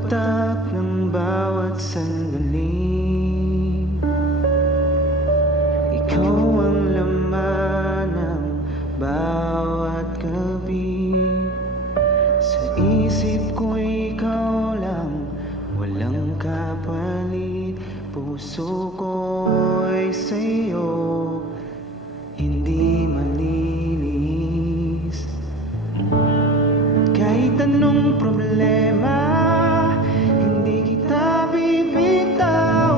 patak ng bawat sandali. Ikaw ang laman ng bawat gabi. Sa isip ko'y ikaw lang, walang kapalit. Puso ko'y sa'yo, hindi malinis. Kahit anong problema, hindi kita bibitawan.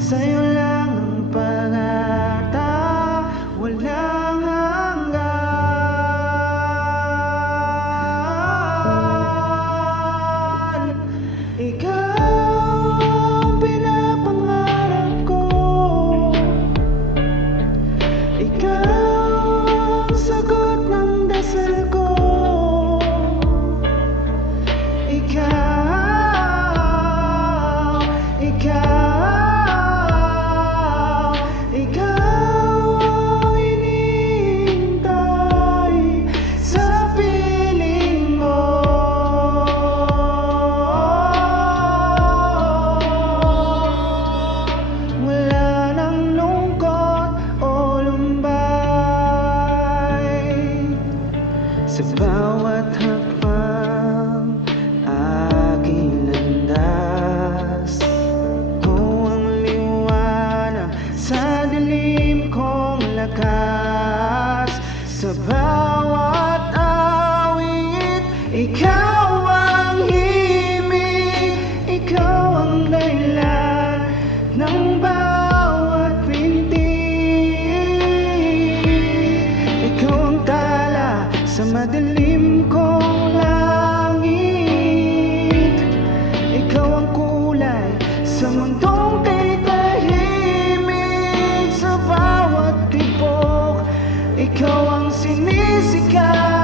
Sa'yo lang ang pag-ata, walang hanggan. Ikaw ang pinapangarap ko, ikaw ang sagot ng dasal ko. Ikaw ang hinihintay sa piling mo. Wala nang lungkot o lumbay sa bawat hakbang aking landas. Ikaw ang liwanag sa dilim kong lakas. Sa bawat awit, ikaw ang himig. Ikaw ang dahilan ng bawat pintig. Ikaw ang tala sa madilim kong langit. Ikaw ang kulay sa mundong kay tahimik. Sa bawat tibok, ikaw ang sinisigaw.